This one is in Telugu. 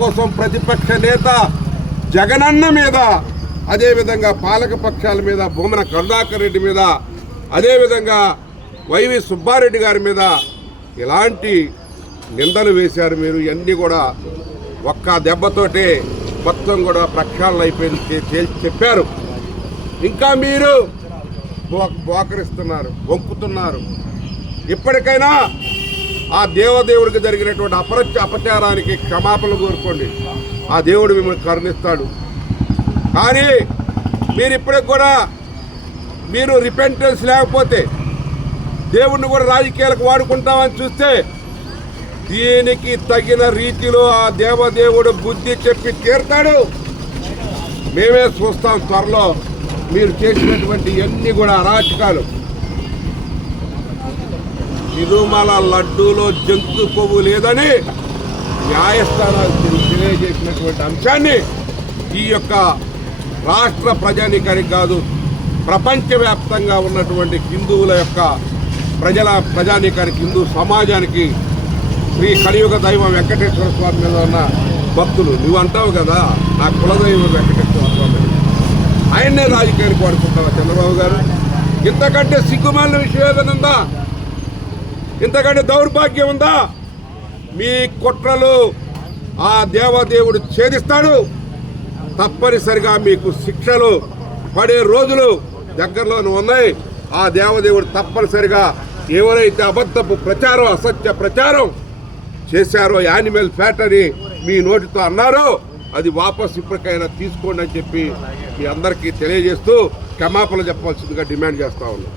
కోసం ప్రతిపక్ష నేత జగనన్న మీద, అదేవిధంగా పాలక పక్షాల మీద భూమన కరుణాకర్ రెడ్డి మీద, అదేవిధంగా వైవి సుబ్బారెడ్డి గారి మీద ఇలాంటి నిందలు వేశారు. మీరు ఇవన్నీ కూడా ఒక్క దెబ్బతోటే మొత్తం కూడా ప్రక్షాళన అయిపోయింది చెప్పారు. ఇంకా మీరు బోకరిస్తున్నారు, వంపుతున్నారు. ఇప్పటికైనా ఆ దేవదేవుడికి జరిగినటువంటి అపచారానికి క్షమాపణ కోరుకోండి. ఆ దేవుడు మిమ్మల్ని కరుణిస్తాడు. కానీ మీరు ఇప్పటికి కూడా మీరు రిపెంటెన్స్ లేకపోతే దేవుడిని కూడా రాజకీయాలకు వాడుకుంటామని చూస్తే దీనికి తగిన రీతిలో ఆ దేవదేవుడు బుద్ధి చెప్పి తీరుతాడు. మేమే చూస్తాం త్వరలో. మీరు చేసినటువంటి అన్ని కూడా అరాచకాలు, తిరుమల లడ్డూలో జంతు కొవ్వు లేదని న్యాయస్థానాలు తెలియజేసినటువంటి అంశాన్ని ఈ యొక్క రాష్ట్ర ప్రజానీకానికి కాదు, ప్రపంచవ్యాప్తంగా ఉన్నటువంటి హిందువుల యొక్క ప్రజానీకానికి, హిందూ సమాజానికి, శ్రీ కలియుగ దైవం వెంకటేశ్వర స్వామి మీద ఉన్న భక్తులు, నువ్వు అంటావు కదా నా కులదైవం వెంకటేశ్వర స్వామి, ఆయన్నే రాజకీయానికి వాడుకుంటావా చంద్రబాబు గారు? ఇంతకంటే సిగ్గుమాలిన విషయం ఏదైనా ఉందా? ఇంతకంటే దౌర్భాగ్యం ఉందా? మీ కుట్రలు ఆ దేవదేవుడు ఛేదిస్తాడు. తప్పనిసరిగా మీకు శిక్షలు పడే రోజులు దగ్గరలోనే ఉన్నాయి. ఆ దేవదేవుడు తప్పనిసరిగా ఎవరైతే అబద్ధపు ప్రచారం, అసత్య ప్రచారం చేశారో, యానిమల్ ఫ్యాట్ అని మీ నోటితో అన్నారో అది వాపస్ ఇప్పటికైనా తీసుకోండి అని చెప్పి మీ అందరికీ తెలియజేస్తూ క్షమాపణ చెప్పాల్సిందిగా డిమాండ్ చేస్తా ఉన్నాం.